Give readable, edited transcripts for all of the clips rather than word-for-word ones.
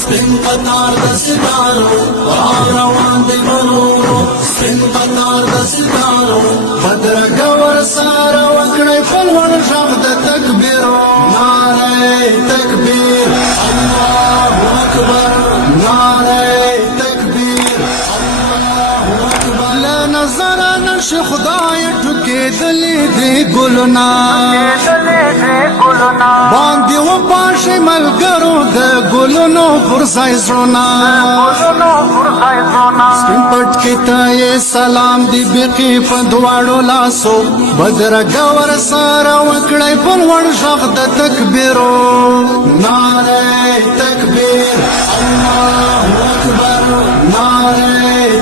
سپین قطار د ستارو روان دی مرورو سپین قطار د ستارو بدرګه ورساره وکړئ په لوړ غږ د تکبیرو نعره تکبیر الله اکبر نعره تکبیر الله اکبر له نظره نشي خدای ټکېدلې دې ګلونه باندې وپاشي ملګرو د ګلونو پر ځای زړونه سپین پټ کې ته سلام دی بقي په دواړو لاسو بدرګه ورساره وکړئ په لوړ غږ د تکبیرو نعره تکبیر الله اکبر نعره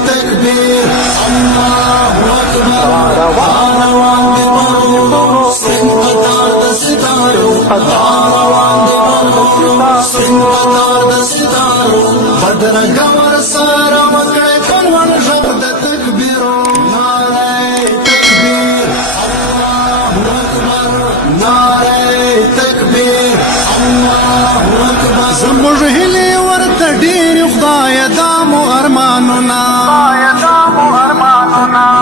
تکبیر الله اکبر روان دی مرورو سپین قطار د ستارو روان دی مرورو سپین قطار د ستارو بدرګه ورساره وکړئ په لوړ غږ د تکبیرو نعره تکبیر الله اکبر نعره تکبیر الله اکبر زموږ هیلې ورته ډېرې خدایه دا مو ارمانونه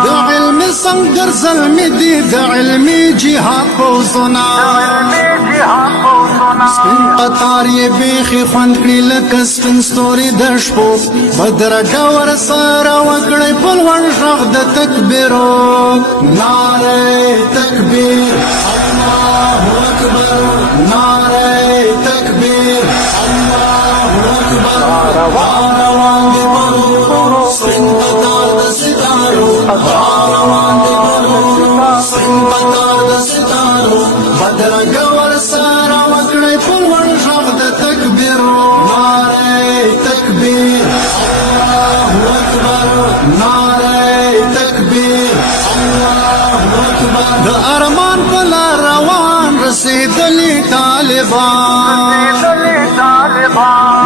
د علمي سنګر زلمي دي د علمي جهاد پوځونه سپین قطار یې بیخي خوند کړي لکه سپین ستوري د شپو بدرګه ورساره وکړئ په لوړ غږ د تکبیرو نعره تکبیر الله اکبر نعره تکبیر الله اکبر روان دی مرورو سپین قطار د ستارو روان دی مرورو سپین قطار د ستارو بدرګه ورساره وکړئ په لوړ غږ د تکبیرو نعره تکبیر الله اکبر نعره تکبیر الله اکبر د ارمان په لار روان رسېدلي طالبان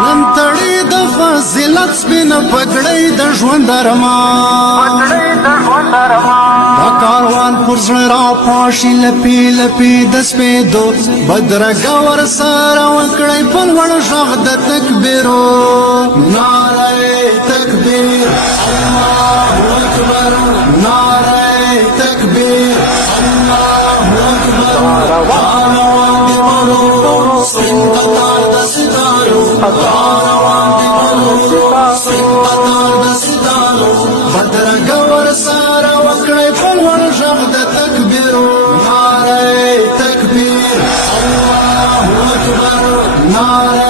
نن تړي د فضیلت سپینه پګړۍ د ژوند ارمان دا کاروان پر زړه راپاشي لپې لپې د سپېدو بدرګه ورساره وکړئ په لوړ غږ د تکبیرو نعره تکبیر الله اکبر نعره تکبیر الله اکبر روان دی مرورو سپین قطار د ستارو روان دی مرورو سپین قطار د ستارو بدرګه ورساره وکړئ په لوړ غږ د تکبیرو نعره تکبیر الله اکبر نعره